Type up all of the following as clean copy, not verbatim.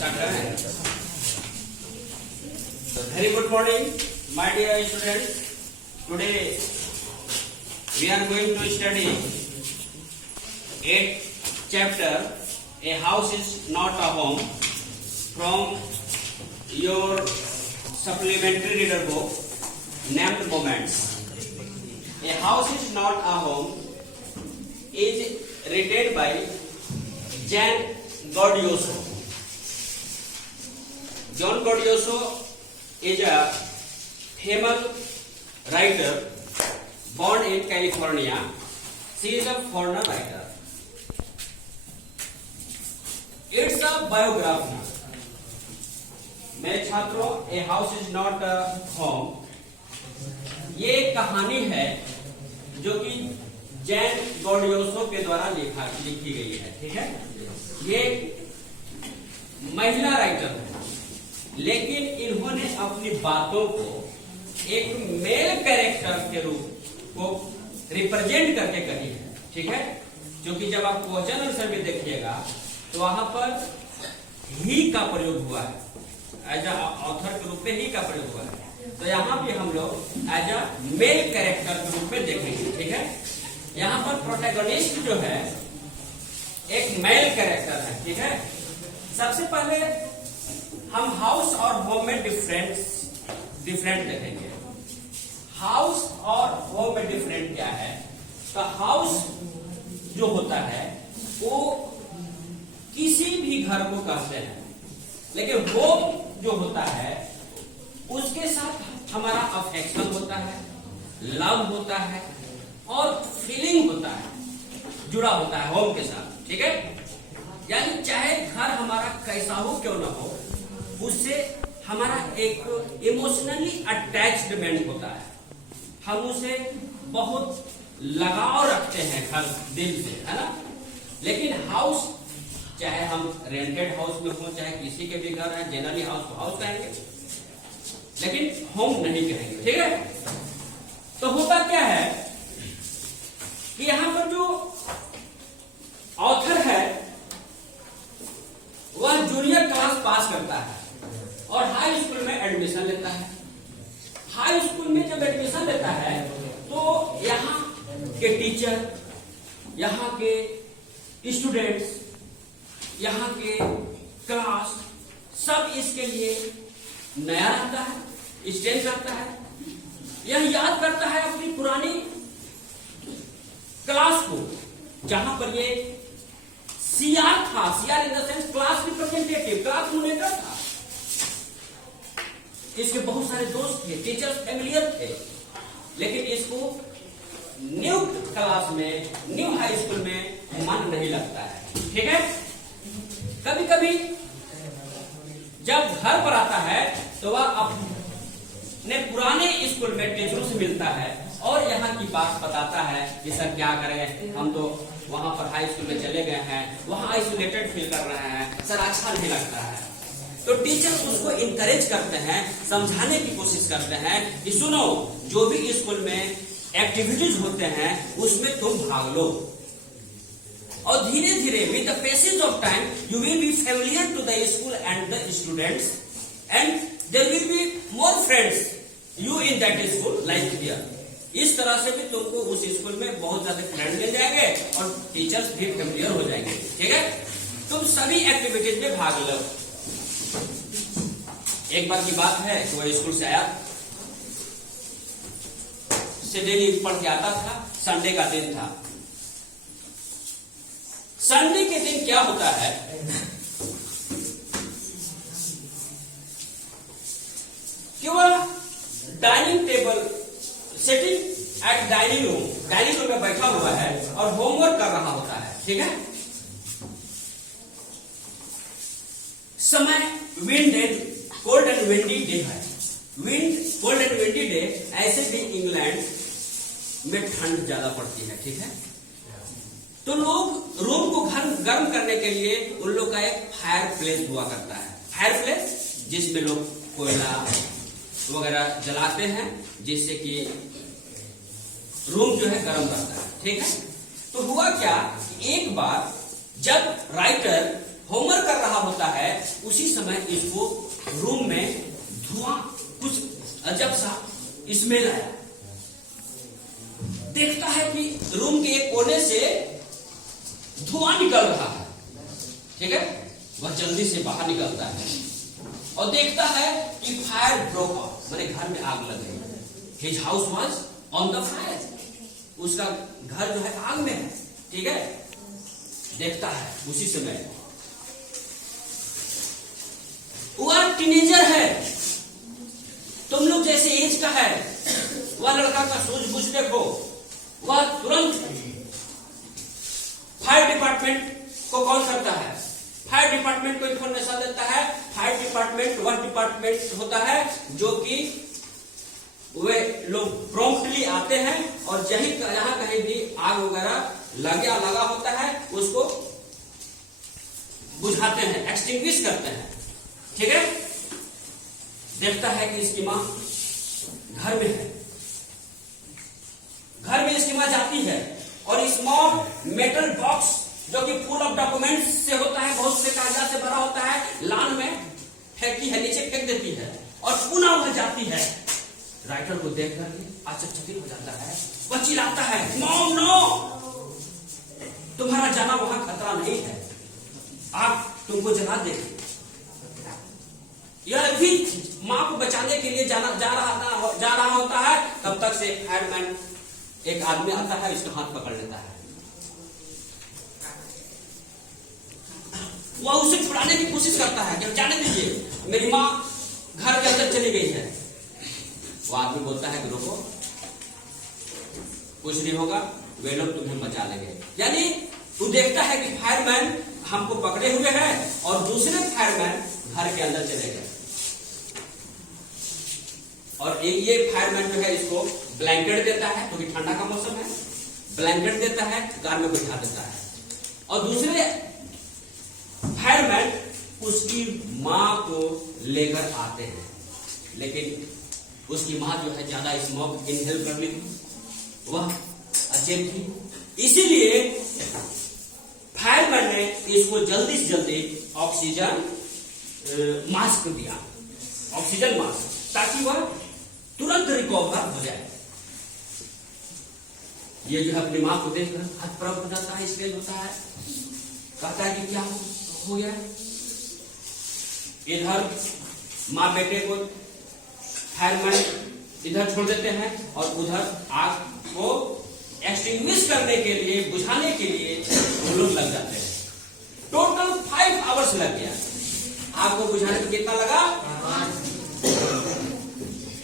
Start करें। So very good morning, my dear students. Today we are going to study 8th chapter. A house is not a home from your supplementary reader book named Moments. A house is not a home is written by Jan Gordioso. John Gordioso is a famous writer born in California. She is a foreigner writer. It's a biography. मेरे छात्रों, A house is not a home. ये एक कहानी है जो कि जैन गॉर्डियोसो के द्वारा लिखी गई है। ठीक है, ये महिला राइटर है, लेकिन इन्होंने अपनी बातों को एक मेल कैरेक्टर के रूप को रिप्रेजेंट करके कही है। ठीक है, क्योंकि जब आप क्वेश्चन आंसर में देखिएगा तो वहां पर ही का प्रयोग हुआ है, एज ऑथर के रूप में ही का प्रयोग हुआ है। तो यहाँ भी हम लोग एज अ मेल कैरेक्टर के रूप में देखेंगे। ठीक है, यहाँ पर प्रोटैगनिस्ट जो है एक मेल कैरेक्टर है। ठीक है, सबसे पहले हम हाउस और होम में डिफरेंट देखेंगे। हाउस और होम में डिफरेंट क्या है? तो हाउस जो होता है वो किसी भी घर को कहते हैं, लेकिन होम जो होता है उसके साथ हमारा अफेक्शन होता है, लव होता है और फीलिंग होता है, जुड़ा होता है होम के साथ। ठीक है, यानी चाहे घर हमारा कैसा हो क्यों ना हो, उससे हमारा एक इमोशनली अटैचमेंट होता है, हम उसे बहुत लगाव रखते हैं घर दिल से, है ना। लेकिन हाउस, चाहे हम रेंटेड हाउस में हो, चाहे किसी के भी घर है, जनरली हाउस को हाउस कहेंगे, लेकिन होम नहीं कहेंगे। ठीक है, तो होता क्या है कि यहां पर जो ऑथर है वह जूनियर क्लास पास करता है और हाई स्कूल में एडमिशन लेता है। हाई स्कूल में जब एडमिशन लेता है तो यहाँ के टीचर, यहाँ के स्टूडेंट्स, यहाँ के क्लास सब इसके लिए नया रहता है, स्ट्रेंथ करता है। यह याद करता है अपनी पुरानी क्लास को, जहां पर ये सीआर था, CR in the sense class representative, class monitor था। इसके बहुत सारे दोस्त थे, टीचर्स फेमिलियर थे, लेकिन इसको न्यू क्लास में, न्यू हाई स्कूल में मन नहीं लगता है। ठीक है, कभी कभी जब घर पर आता है तो वह अपने पुराने स्कूल में टीचरों से मिलता है और यहाँ की बात बताता है कि सर क्या करें, हम तो वहां पर हाई स्कूल में चले गए हैं, वहां आइसोलेटेड फील कर रहे हैं, सर अच्छा नहीं लगता है। तो टीचर उसको इंकरेज करते हैं, समझाने की कोशिश करते हैं कि सुनो, जो भी स्कूल में एक्टिविटीज होते हैं उसमें तुम भाग लो, और धीरे धीरे with the passage of time you will be familiar to the school and the students and there will be more friends you in that school like here. इस तरह से भी तुमको उस स्कूल में बहुत ज्यादा फ्रेंड मिल जाएंगे और टीचर्स भी फेमिलियर हो जाएंगे। ठीक है, तुम सभी एक्टिविटीज में भाग लो। एक बार की बात है कि वह स्कूल से आया, से डेली पढ़ के आता था, संडे का दिन था। संडे के दिन क्या होता है कि वह dining table, sitting at dining room में बैठा हुआ है और होमवर्क कर रहा होता है। ठीक है, समय विंडेड, कोल्ड एंड विंडी डे है। कोल्ड एंड विंडी डे, ऐसे भी इंग्लैंड में ठंड ज्यादा पड़ती है। ठीक है, तो लोग रूम को गर्म करने के लिए उन लोग का एक फायर प्लेस हुआ करता है। फायर प्लेस जिसमें लोग कोयला वगैरह जलाते हैं, जिससे कि रूम जो है गर्म रहता है। ठीक है, तो हुआ क्या, एक बार जब राइटर होमवर्क कर रहा होता है, उसी समय इसको रूम में धुआं, कुछ अजब सा स्मेल आया। देखता है कि रूम के एक कोने से धुआं निकल रहा है, ठीक है। वह जल्दी से बाहर निकलता है और देखता है कि फायर ब्रोक आउट, माने घर में आग लग गई। His house was on the fire, उसका घर जो है आग में है, ठीक है। देखता है उसी समय वह टीनेजर है, तुम लोग जैसे एज का है, वह लड़का का सूझबूझ देखो। वह तुरंत फायर डिपार्टमेंट को कॉल करता है, फायर डिपार्टमेंट को इंफॉर्मेशन देता है। फायर डिपार्टमेंट वह डिपार्टमेंट होता है जो कि वे लोग प्रॉम्प्टली आते हैं और जहां कहीं भी आग वगैरह लगा होता है उसको बुझाते हैं, एक्सटिंग्विश करते हैं, ठीक है। देखता है कि इसकी मां घर में है, घर में इसकी मां जाती है और स्मॉल मेटल बॉक्स जो कि फुल ऑफ डॉक्यूमेंट्स से होता है, बहुत से कागजात से भरा होता है, लान में फेंकती है, नीचे फेंक देती है और पुनः वह जाती है। राइटर को देख करके आश्चर्यचकित हो जाता है, वह चिल्लाता है, मॉम नो, तुम्हारा जाना वहां खतरा नहीं है, आग तुमको जला देगी। यह भी मां को बचाने के लिए जा रहा होता है। तब तक से फायरमैन एक आदमी आता है, इसका हाथ पकड़ लेता है, वह उसे छुड़ाने की कोशिश करता है कि जाने दीजिए, मेरी मां घर के अंदर चली गई है। वो आदमी बोलता है कि रुको, कुछ नहीं होगा, वे लोग तुम्हें बचा लेंगे। यानी तू देखता है कि फायरमैन हमको पकड़े हुए हैं और दूसरे फायरमैन घर के अंदर चले गए और ये फायरमैन जो है इसको ब्लैंकेट देता है, क्योंकि ठंडा का मौसम है, ब्लैंकेट देता है, कार में बैठा देता है और दूसरे फायरमैन उसकी मां को लेकर आते हैं। लेकिन उसकी मां जो है ज्यादा स्मोक इनहेल कर ली थी, वह अचेत थी, इसीलिए फायरमैन ने इसको जल्दी से जल्दी ऑक्सीजन मास्क दिया, ऑक्सीजन मास्क, ताकि वह तुरंत रिकवर हो जाए। ये जो है अपनी मां को देखकर हतप्रभ हो जाता है, स्टेज होता है, कहता है कि क्या हो गया। इधर मां बेटे को फायरमैन इधर छोड़ देते हैं और उधर आग को एक्सटिंग्विश करने के लिए, बुझाने के लिए वो लोग लग जाते हैं। टोटल 5 आवर्स लग गया। आग को बुझाने में कितना लगा?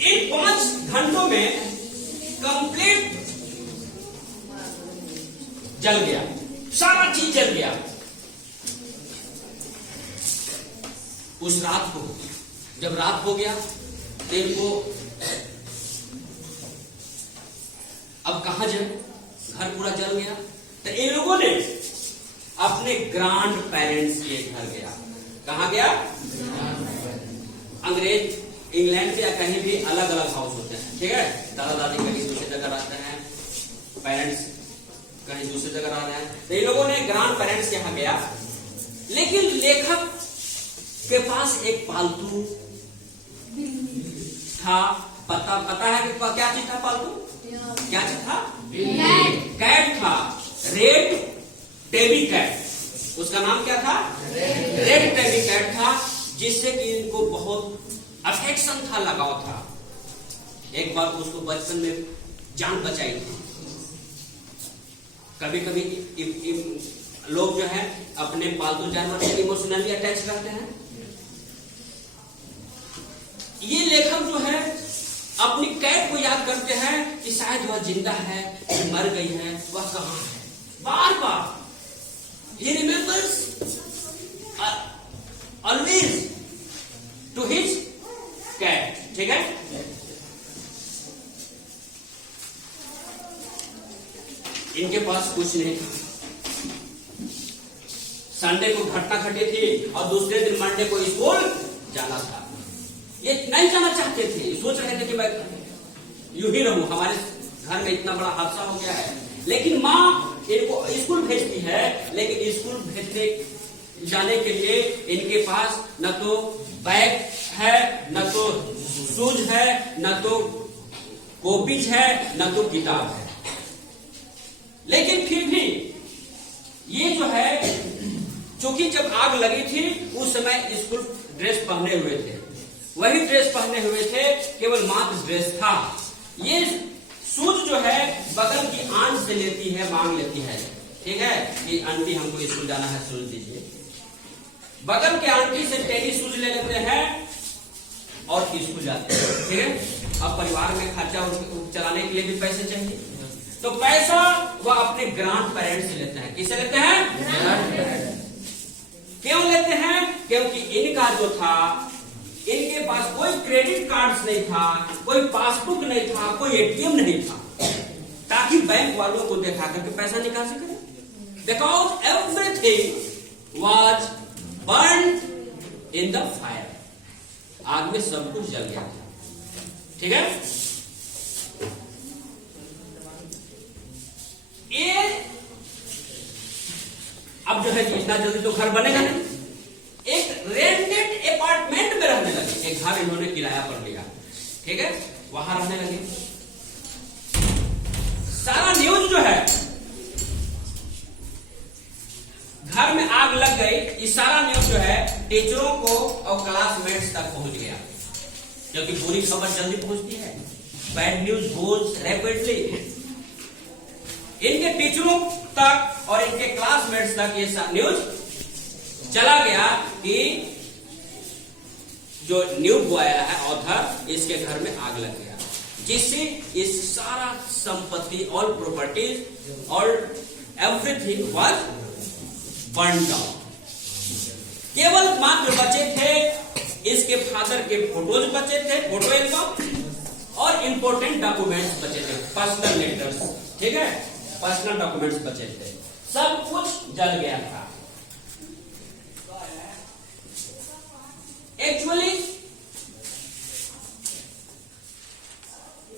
इन 5 घंटों में कंप्लीट जल गया, सारा चीज जल गया। उस रात को जब रात हो गया तो इनको अब कहां जाए, घर पूरा जल गया। तो इन लोगों ने अपने ग्रैंड पेरेंट्स के घर गया। कहां गया? अंग्रेज इंग्लैंड के या कहीं भी अलग अलग हाउस होते हैं, ठीक है। दादा दादी कहीं दूसरी जगह रहते हैं, पेरेंट्स कहीं दूसरी जगह रह रहे हैं। तो इन लोगों ने ग्रैंड पेरेंट्स के यहां गया। लेकिन लेखक के पास एक पालतू था। पता है कि क्या चीज था? पालतू क्या चीज था? कैट था, रेड टेबी कैट। उसका नाम क्या था? रेड टेबी कैट था, जिससे कि इनको बहुत अफेक्शन था, लगाव था। एक बार उसको बचपन में जान बचाई थी। कभी कभी लोग जो है अपने पालतू जानवर से इमोशनली अटैच रहते हैं। ये लेखक जो है अपनी कैट को याद करते हैं कि शायद वह जिंदा है, मर गई है, वह कहां है। बार बार he remembers always to his cat, ठीक है। इनके पास कुछ नहीं था। संडे को घटना घटी थी और दूसरे दिन मंडे को स्कूल जाना था। ये नहीं जाना चाहते थे, सोच रहे थे कि मैं यूं ही रहूं, हमारे घर में इतना बड़ा हादसा हो गया है। लेकिन माँ इनको स्कूल भेजती है, लेकिन स्कूल भेजने जाने के लिए इनके पास न तो बैग है, न तो शूज है, न तो कॉपीज है, न तो किताब है। लेकिन फिर भी ये जो है, चूंकि जब आग लगी थी उस समय स्कूल ड्रेस पहने हुए थे, वही ड्रेस पहने हुए थे, केवल मात्र ड्रेस था। ये शूज जो है बगल की आंट से लेती है, मांग लेती है, ठीक है, कि आंटी हमको स्कूल जाना है, शूज दीजिए। बगल के आंटी से टेडी शूज ले लेते हैं और स्कूल जाते हैं, ठीक है। अब परिवार में खर्चा चलाने के लिए भी पैसे चाहिए, तो पैसा वह अपने ग्रांड पेरेंट्स से लेते हैं। किससे लेते हैं? क्यों लेते हैं? क्योंकि इनका जो था, इनके पास कोई क्रेडिट कार्ड्स नहीं था, कोई पासबुक नहीं था, कोई एटीएम नहीं था, ताकि बैंक वालों को दिखा करके पैसा निकाल सके। Because everything was burned in the fire, आग में सब कुछ जल गया था, ठीक है। ये अब जो है इतना जल्दी तो घर बनेगा नहीं, एक रेंटेड अपार्टमेंट में रहने लगे। एक घर इन्होंने किराया पर लिया, ठीक है, वहां रहने लगे। सारा न्यूज जो है, घर में आग लग गई, ये सारा न्यूज जो है टीचरों को और क्लासमेट्स तक पहुंच गया, क्योंकि बुरी खबर जल्दी पहुंचती है। Bad news goes rapidly. इनके टीचरों तक और इनके क्लासमेट्स तक ये न्यूज चला गया कि जो न्यूज बॉय है, ऑथर, इसके घर में आग लग गया, जिससे इस सारा संपत्ति, ऑल प्रॉपर्टीज और एवरीथिंग वाज बर्न डाउन। केवल मात्र बचे थे इसके फादर के फोटोज बचे थे, फोटो एल्बम, और इंपॉर्टेंट डॉक्यूमेंट्स बचे थे, पर्सनल लेटर्स, ठीक है, पर्सनल डॉक्यूमेंट्स बचे थे, सब कुछ जल गया था। एक्चुअली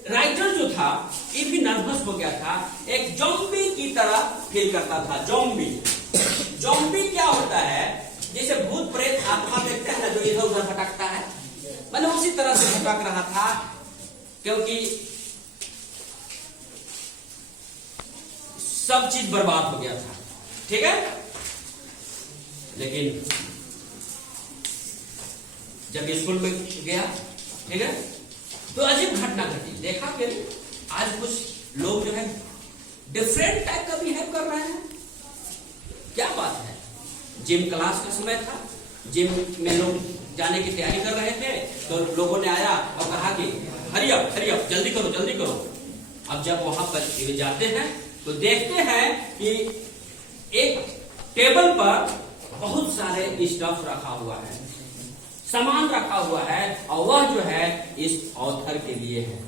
राइटर जो था ये भी नर्वस हो गया था, एक ज़ॉम्बी की तरह फील करता था। ज़ॉम्बी क्या होता है? जैसे भूत प्रेत आत्मा देखते हैं ना, जो इधर उधर भटकता है, मतलब उसी तरह से भटक रहा था, क्योंकि सब चीज बर्बाद हो गया था, ठीक है। लेकिन जब स्कूल में गया, ठीक है, तो अजीब घटना घटी। देखा कि आज कुछ लोग जो है डिफरेंट टाइप का बिहेव कर रहे हैं। क्या बात है? जिम क्लास का समय था, जिम में लोग जाने की तैयारी कर रहे थे, तो लोगों ने आया और कहा कि हरी अप जल्दी करो जल्दी करो। अब जब वहां पर जाते हैं तो देखते हैं कि एक टेबल पर बहुत सारे स्टफ रखा हुआ है, सामान रखा हुआ है, और वह जो है इस ऑथर के लिए है।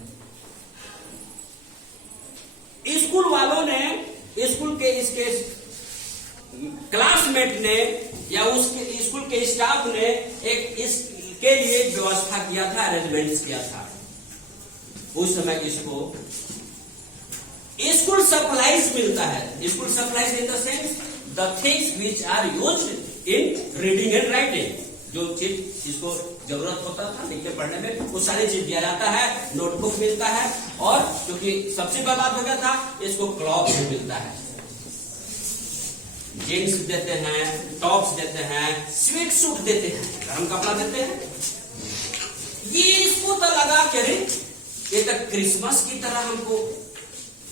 स्कूल वालों ने, स्कूल के इसके क्लासमेट ने या उसके स्कूल के स्टाफ ने एक इसके लिए व्यवस्था किया था, अरेंजमेंट किया था। उस समय इसको स्कूल सप्लाईज मिलता है। School supplies in the sense the things which are used in reading and writing. जो चीज इसको जरूरत होता था लिखने पढ़ने में, वो सारी चीज दिया जाता है। नोटबुक मिलता है, और क्योंकि सबसे बर्बाद हो गया था, इसको क्लॉथ भी मिलता है, जीन्स देते हैं, टॉप्स देते हैं, स्वेट सूट देते हैं, गर्म कपड़ा देते हैं। ये इसको तो लगा के रे, ये तो क्रिसमस की तरह हमको,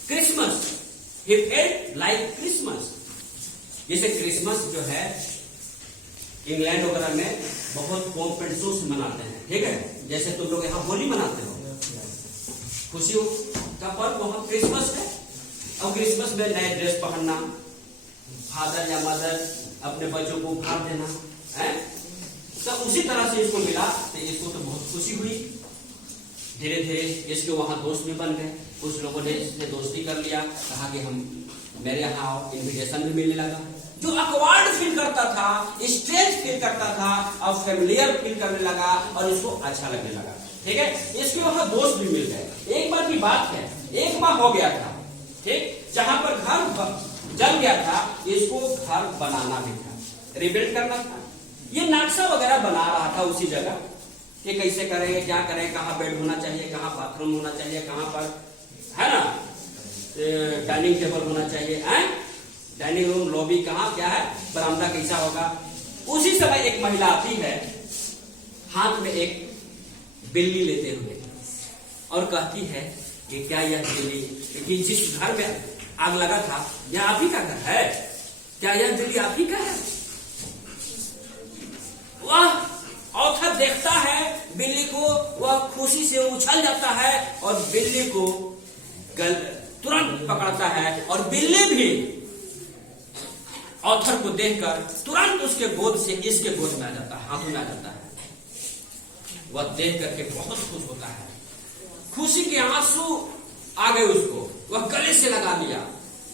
Christmas, he felt like Christmas. जैसे क्रिसमस जो है इंग्लैंड वगैरह में बहुत पोम्प एंड शो से मनाते हैं, ठीक है। जैसे तुम लोग यहाँ होली मनाते हो, खुशियों का पर्व, वहां क्रिसमस है। और क्रिसमस में नए ड्रेस पहनना, फादर या मदर अपने बच्चों को उपहार देना है, तो उसी तरह से इसको मिला, तो इसको तो बहुत खुशी हुई। धीरे धीरे इसके वहां दोस्त भी बन गए, कुछ लोगों ने इससे दोस्ती कर लिया, कहा कि हम मेरे यहाँ आओ, इन्विटेशन भी मिलने लगा। जो अकवर्ड फील करता था, स्ट्रेंज फील करता था, अब फेमिलियर फील करने लगा और इसको अच्छा लगने लगा, ठीक है। इसके वहां दोस्त भी मिल गए। एक बार की बात है, एक बार हो गया था, ठीक, जहां पर घर जल गया था, इसको घर बनाना भी था, रिबिल्ड करना था। ये नक्शा वगैरह बना रहा था उसी जगह कि कैसे करेंगे, क्या करें, कहाँ बेड होना चाहिए, कहाँ बाथरूम होना चाहिए, कहाँ पर है ना डाइनिंग टेबल होना चाहिए, डाइनिंग रूम, लॉबी कहाँ क्या है, बरामदा कैसा होगा। उसी समय एक महिला आती है हाथ में एक बिल्ली लेते हुए और कहती है कि क्या यह बिल्ली, कि जिस घर में आग लगा था यह आप ही का घर है, क्या यह बिल्ली आप ही का है। वह औरत देखता है बिल्ली को, वह खुशी से उछल जाता है और बिल्ली को तुरंत पकड़ता है और बिल्ली भी ऑथर को देखकर तुरंत उसके गोद से इसके गोद में आ जाता है, हाथों में आ जाता है। वह देख करके बहुत खुश होता है, खुशी के आंसू आ गए उसको, वह गले से लगा लिया।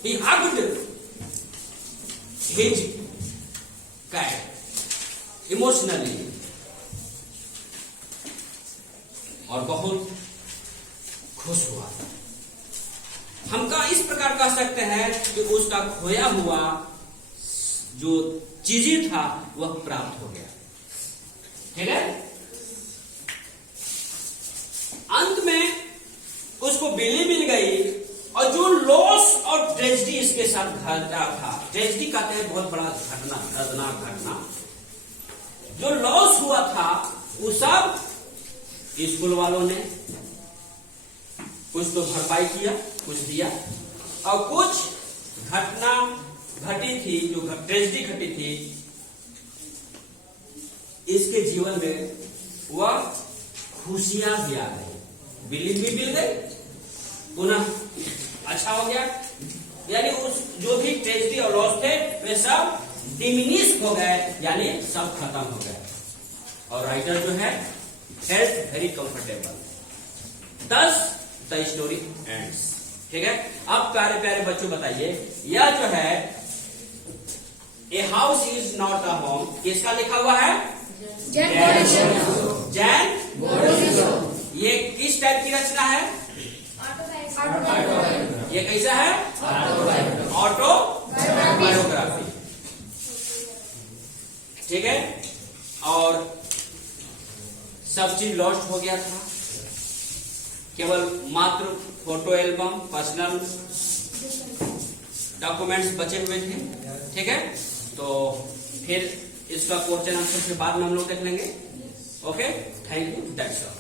He hugged his cat emotionally और बहुत खुश हुआ। हम का इस प्रकार कह सकते हैं कि उसका खोया हुआ जो चीजें था वह प्राप्त हो गया। ठीक है, अंत में उसको बिल्ली मिल गई और जो लॉस और ट्रेजेडी इसके साथ घटा था, ट्रेजेडी कहते हैं बहुत बड़ा घटना, दर्दनाक घटना, जो लॉस हुआ था वो सब स्कूल वालों ने कुछ तो भरपाई किया, कुछ दिया, और कुछ घटना घटी थी, जो ट्रेजेडी घटी थी इसके जीवन में वह खुशियां भी आ गई, बिल्ली भी मिल गई, पुनः अच्छा हो गया। यानी उस जो भी ट्रेजेडी और लॉस थे वे सब डिमिनिश हो गए, यानी सब खत्म हो गए। और राइटर जो है felt very comfortable, thus the story ends. ठीक है, अब प्यारे प्यारे बच्चों बताइए, यह जो है a house is not a home, किसका लिखा हुआ है? जैन। ये किस टाइप की रचना है? ये कैसा है? ऑटोबायोग्राफी। ठीक है, और सब चीज लॉस्ट हो गया था, केवल मात्र फोटो एल्बम, पर्सनल डॉक्यूमेंट्स बचे हुए थे। ठीक है, तो फिर इसका क्वेश्चन आंसर के बाद में हम लोग देख लेंगे। Okay, thank you, that's all.